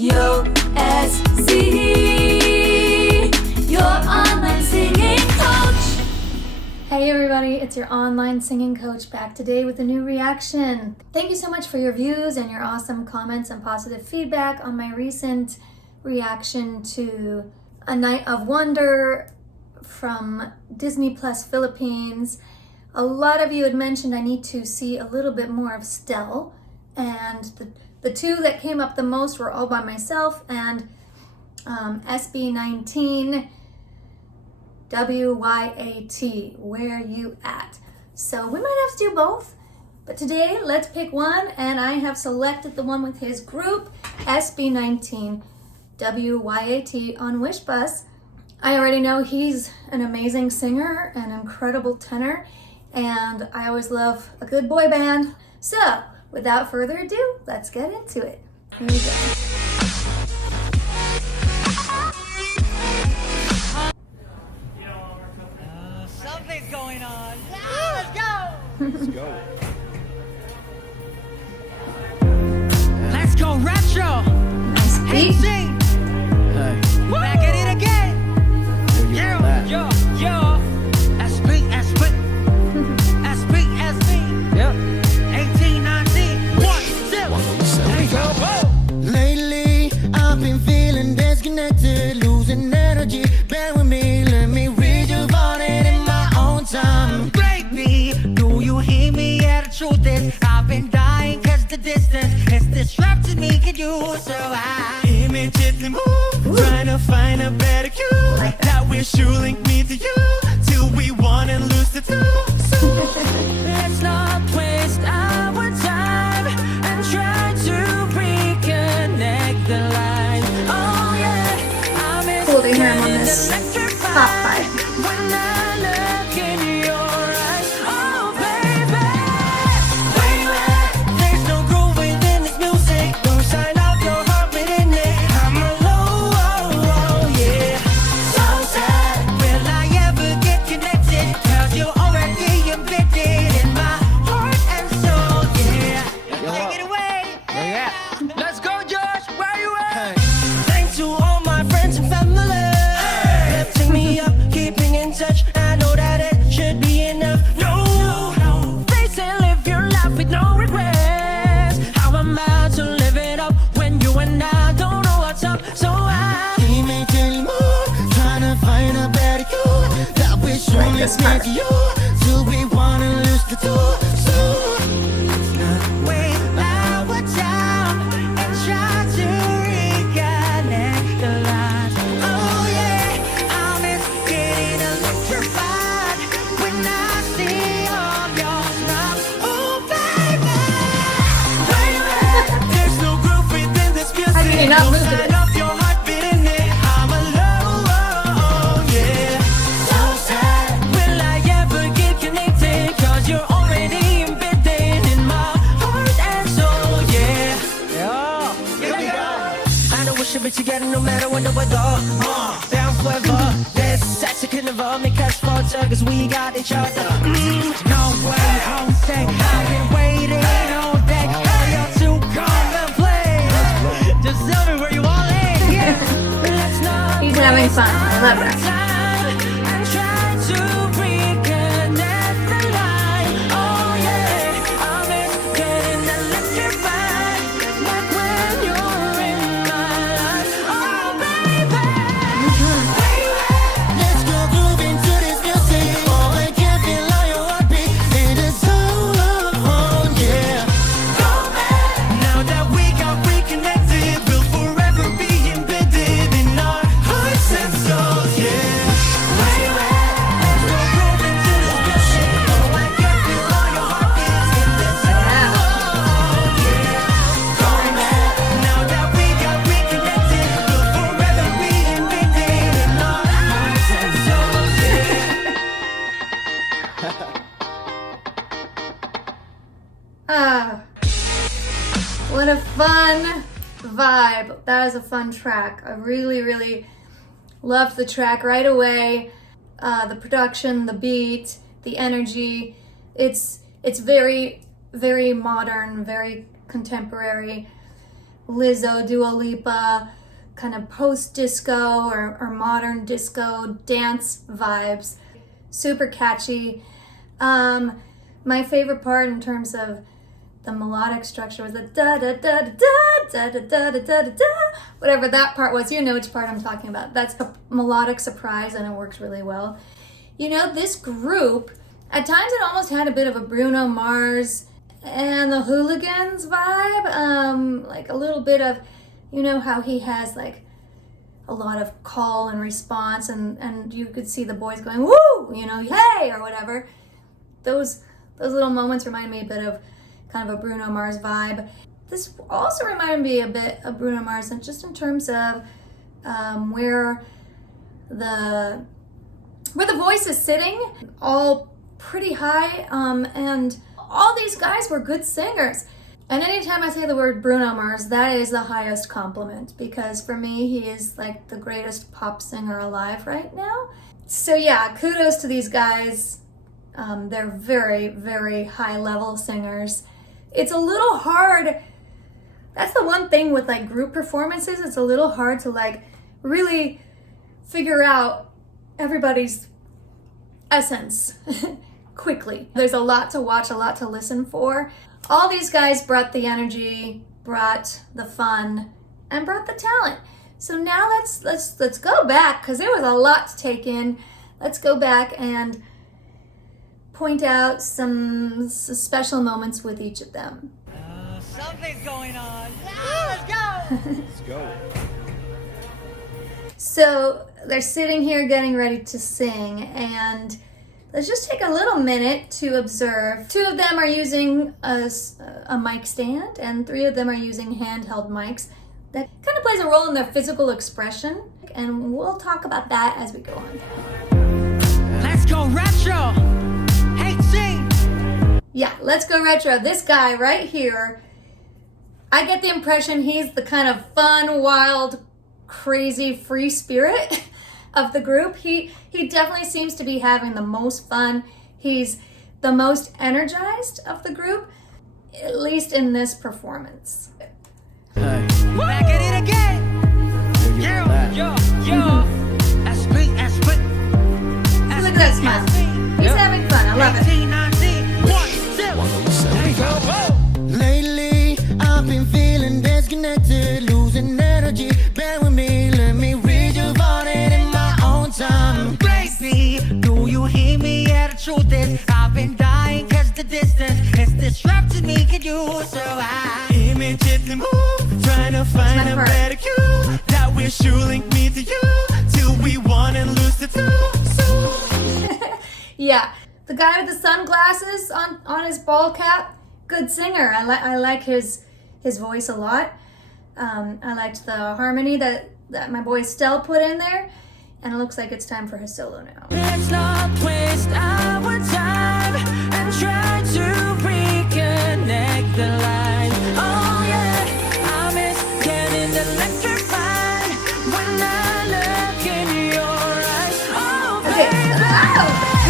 Yo, SZ, your online singing coach. Hey everybody, it's your online singing coach back today with a new reaction. Thank you so much for your views and your awesome comments and positive feedback on my recent reaction to A Night of Wonder from Disney Plus Philippines. A lot of you had mentioned I need to see a little bit more of Stell, and the two that came up the most were All By Myself and SB19 WYAT, Where You At. So we might have to do both, but today let's pick one, and I have selected the one with his group, SB19 WYAT on Wishbus. I already know he's an amazing singer, an incredible tenor, and I always love a good boy band. So without further ado, let's get into it. Here we go. Something's going on. Yeah, let's go. Let's go. Let's go retro. Nice beat. Hey, back at it again. Yo. SB. Yep. 1819. 1, 2. There you go. Lately, I've been feeling disconnected, losing energy. Bear with me, let me rejuvenate in my own time. Baby, do you hear me? Yeah, the truth is, I've been dying cause the distance is disrupting me. Can you survive? Immediately move, trying to find a better cue. That wish you link me to you, till we want and lose the two. So Let's not waste our time and try to reconnect the line. Oh yeah, I miss Cool to hear him on this electrified top 5. when I look in your eyes. Oh baby, where you at? There's no groove within this music. Don't sign off your heart within it. I'm alone, yeah. So sad, will I ever get connected? Cause you're already embedded in my heart and soul, yeah. Take it away. Let's go, Josh. Where you at? thanks to all my friends and family, lifting me up, keeping in touch. I know that it should be enough. No, They say live your life with no regrets. How am I to live it up when you and I don't know what's up? So I immediately move, trying to find a better cue. That wish only this meant part. to you, till we wanna lose the two. So wait our time and try to reconnect the lines. Oh yeah, I'm getting electrified when I see all your smiles. Oh baby, where you at? there's no groove within this music. How can you not move to Sign this? off your heartbeat in it. I'm alone, yeah. So sad, will I ever get connected? Cause you're already embedded in my heart and soul, yeah. I know we should be together no matter what the weather. Down forever. This sex it can never make us falter, cause we got each other. No way, I'll say I've been waiting all day for you to come and play. Just tell me where you all live, yeah. Let's not He's having fun. I love waste that. time and try to reconnect the line. Oh yeah, I'm getting electrified like when you're in my life. Oh baby, where you at? Let's go groove into this music. Oh, I can feel all your heartbeat in the zone, yeah. Go back. Now that we got reconnected, we'll forever be embedded in our hearts and souls, yeah. Where you at? Let's go groove into this music. Oh, I can feel all your heartbeats in the zone, yeah. Go back. Now that we got reconnected, we'll forever be embedded in our hearts and souls, yeah. Ah, what a fun vibe. That is a fun track. I really loved the track right away. The production, the beat, the energy. It's very modern, very contemporary. Lizzo, Dua Lipa, kind of post-disco or modern disco dance vibes. Super catchy. My favorite part in terms of the melodic structure was the da da da da da da da da da da da. Whatever that part was, you know which part I'm talking about. That's a melodic surprise and it works really well. You know, this group, at times it almost had a bit of a Bruno Mars and the Hooligans vibe. Like a little bit of, you know how he has like a lot of call and response and you could see the boys going, woo, you know, hey, or whatever. Those little moments remind me a bit of kind of a Bruno Mars vibe. This also reminded me a bit of Bruno Mars, and just in terms of where the voice is sitting, all pretty high, and all these guys were good singers. And anytime I say the word Bruno Mars, that is the highest compliment, because for me, he is like the greatest pop singer alive right now. So yeah, kudos to these guys. They're very, very high level singers. It's a little hard. That's the one thing with like group performances. It's a little hard to like really figure out everybody's essence quickly. There's a lot to watch, a lot to listen for. All these guys brought the energy, brought the fun, and brought the talent. So now let's go back, because there was a lot to take in. Let's go back and point out some special moments with each of them. Something's going on. Let's go. Let's go. So they're sitting here getting ready to sing, and let's just take a little minute to observe. 2 of them are using a mic stand, and 3 of them are using handheld mics. That kind of plays a role in their physical expression, and we'll talk about that as we go on. Let's go retro. Hey, sing. Yeah, let's go retro. This guy right here, I get the impression he's the kind of fun, wild, crazy, free spirit of the group. He definitely seems to be having the most fun. He's the most energized of the group, at least in this performance. Back at it again. Yo. Look at that smile. He's having fun. I love it. Lately, I've been feeling disconnected, losing energy. Bear with me, let me rejuvenate in my own time. Baby, do you hear me? Yeah, the truth is, I've been dying cause the distance is disrupting me. Can you survive? Immediately move, trying to find my a part. better cue. That wish you link me to you, till we want and lose the two. Yeah, the guy with the sunglasses on his ball cap, good singer. I like his voice a lot. I liked the harmony that my boy Stell put in there, and it looks like it's time for his solo now. Let's not waste our time and try to reconnect the line. Oh yeah, I miss getting electrified when I look in your eyes. Oh Okay, baby.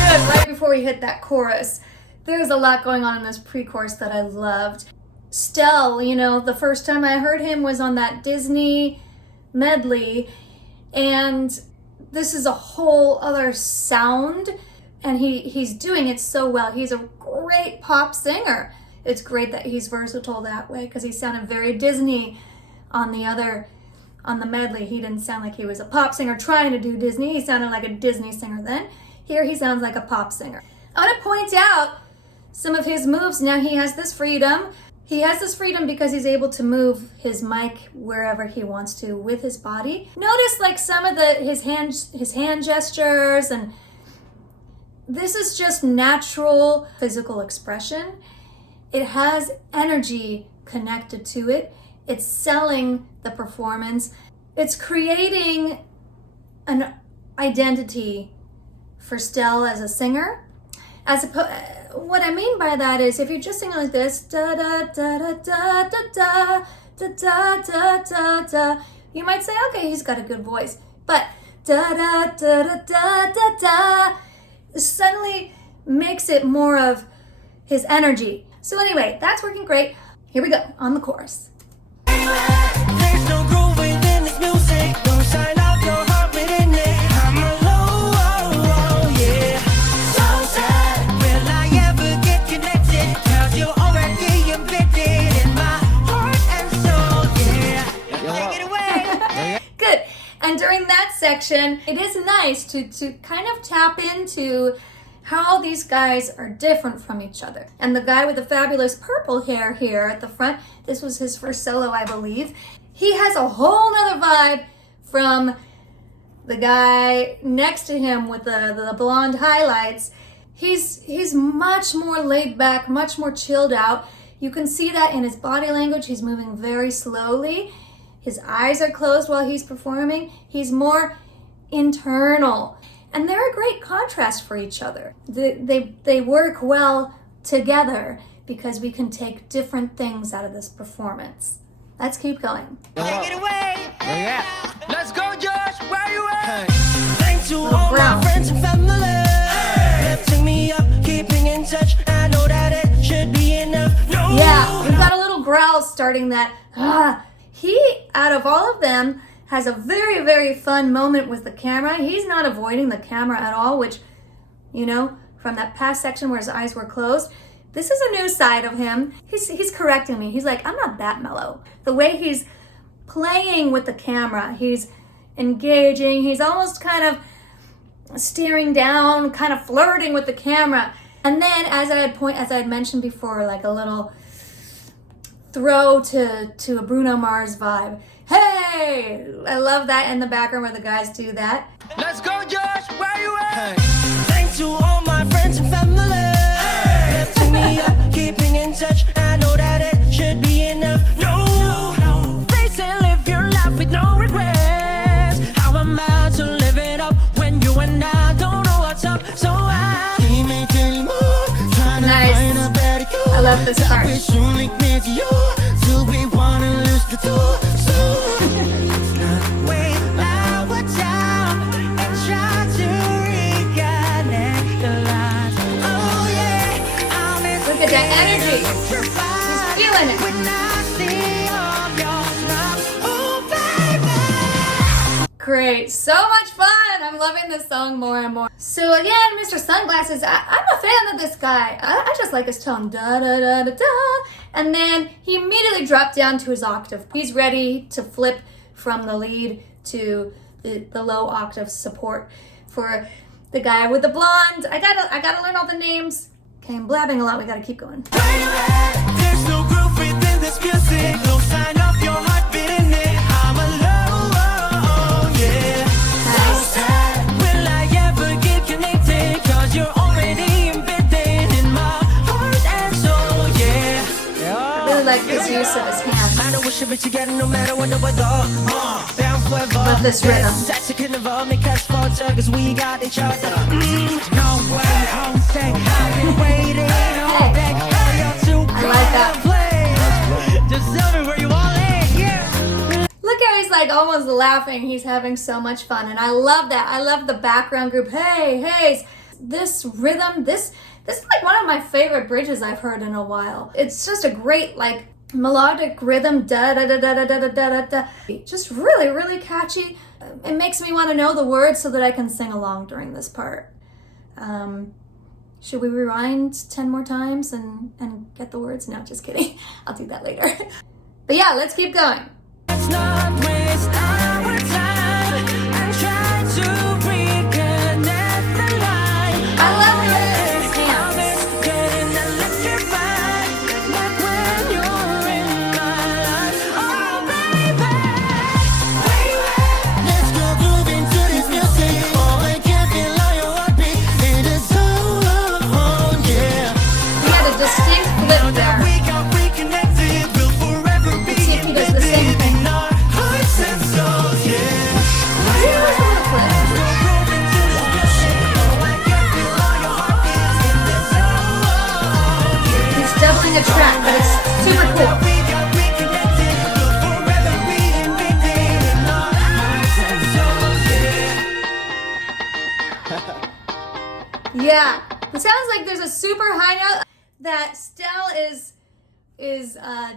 good. Right before we hit that chorus, there's a lot going on in this pre-chorus that I loved. Stell, you know, the first time I heard him was on that Disney medley, and this is a whole other sound, and he's doing it so well. He's a great pop singer. It's great that he's versatile that way, because he sounded very Disney on the medley. He didn't sound like he was a pop singer trying to do Disney. He sounded like a Disney singer then. Here he sounds like a pop singer. I want to point out some of his moves. Now he has this freedom. He has this freedom because he's able to move his mic wherever he wants to with his body. Notice like some of his hand gestures, and this is just natural physical expression. It has energy connected to it. It's selling the performance. It's creating an identity for Stell as a singer. What I mean by that is, if you're just singing like this, da da da da da da da da da da da, you might say, okay, he's got a good voice. But da da da da da da da suddenly makes it more of his energy. So anyway, that's working great. Here we go on the chorus. WYAT. And during that section, it is nice to kind of tap into how these guys are different from each other. And the guy with the fabulous purple hair here at the front, this was his first solo, I believe. He has a whole nother vibe from the guy next to him with the blonde highlights. He's much more laid back, much more chilled out. You can see that in his body language. He's moving very slowly. His eyes are closed while he's performing. He's more internal. And they're a great contrast for each other. They work well together because we can take different things out of this performance. Let's keep going. Take it away. Where Let's go, Josh. Where you at? Thanks to all brown. my friends and family. Lifting me up, keeping in touch. I know that it should be enough. No. Yeah, we've got a little growl starting that. He, out of all of them, has a very, very fun moment with the camera. He's not avoiding the camera at all, which, you know, from that past section where his eyes were closed, this is a new side of him. He's correcting me. He's like, I'm not that mellow. The way he's playing with the camera, he's engaging, he's almost kind of staring down, kind of flirting with the camera. And then, as I had mentioned before, like a little throw to a Bruno Mars vibe. Hey! I love that in the background where the guys do that. Let's go, Josh. Where you at? Thanks to all my friends and family. Lifting me up, keeping in touch. I know that it should be enough. No. They say live your life with no regrets. How am I to live it up when you and I don't know what's up? So I can't tell you more. Trying to Nice. find a better cure. I love this part. We soon link me to you till we wanna lose the door. Wait our time and try to reconnect the lines. Oh yeah, I'm in. Look at that energy. He's feeling it. When I see all your smiles, oh baby. Great. So much fun. I'm loving this song more and more. So again, Mr. Sunglasses, I'm a fan of this guy. I just like his tone. Da da da da da. And then he immediately dropped down to his octave. He's ready to flip from the lead to the low octave support for the guy with the blonde. I gotta learn all the names. Okay, I'm blabbing a lot. We gotta keep going. There's no groove within this music. No sign of your heart beating it. I'm alone, yeah. Nice. Will I ever get connected? 'Cause you're already embedded in my heart and soul, yeah. I really like this use of his hands. I know we should be together no matter what the weather. Down forever. Love this rhythm. Sex can never make us falter 'cause we got each other. No way, home thing. I've been waiting all day. I like that. Just tell me where you all at, yeah. Look how he's like almost laughing. He's having so much fun. And I love that. I love the background group. Hey. This rhythm, this is like one of my favorite bridges I've heard in a while. It's just a great like melodic rhythm. Da da da da da da da da da. Just really, really catchy. It makes me want to know the words so that I can sing along during this part. Should we rewind 10 more times and get the words? No, just kidding. I'll do that later. But yeah, let's keep going. Let's not waste our time and try to reconnect the line. I love his hands. I'm getting electrified, like when you're in my life. Oh baby, let's go groove into this music. Oh, I can feel all your heartbeat in the zone, yeah. He had a distinct flip there. We got reconnected, we'll forever be See if he does the same thing. in our hearts and souls, yeah. Let's see what's on the flip. He's doubling a track, but it's super cool. Yeah, it sounds like there's a super high note that Stell is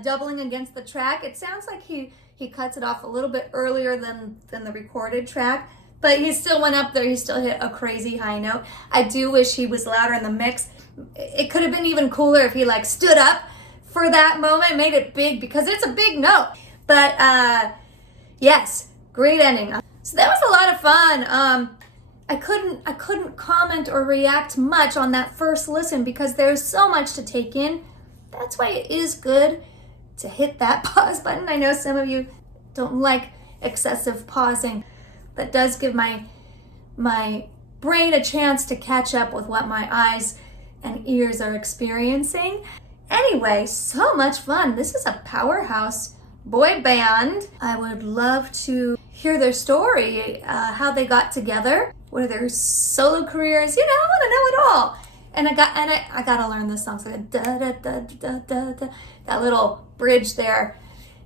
doubling against the track. It sounds like he cuts it off a little bit earlier than the recorded track, but he still went up there. He still hit a crazy high note. I do wish he was louder in the mix. It could have been even cooler if he like stood up for that moment, made it big because it's a big note. But yes, great ending. So that was a lot of fun. I couldn't comment or react much on that first listen because there's so much to take in. That's why it is good to hit that pause button. I know some of you don't like excessive pausing. That does give my brain a chance to catch up with what my eyes and ears are experiencing. Anyway, so much fun. This is a powerhouse boy band. I would love to hear their story, how they got together, what are their solo careers. I want to know it all. And I gotta learn this song. So da da da da da da. That little bridge there.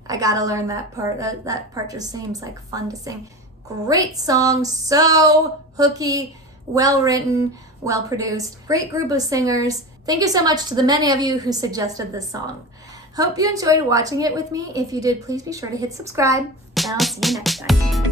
I gotta learn that part. That part just seems like fun to sing. Great song, so hooky, well written, well produced. Great group of singers. Thank you so much to the many of you who suggested this song. Hope you enjoyed watching it with me. If you did, please be sure to hit subscribe, and I'll see you next time.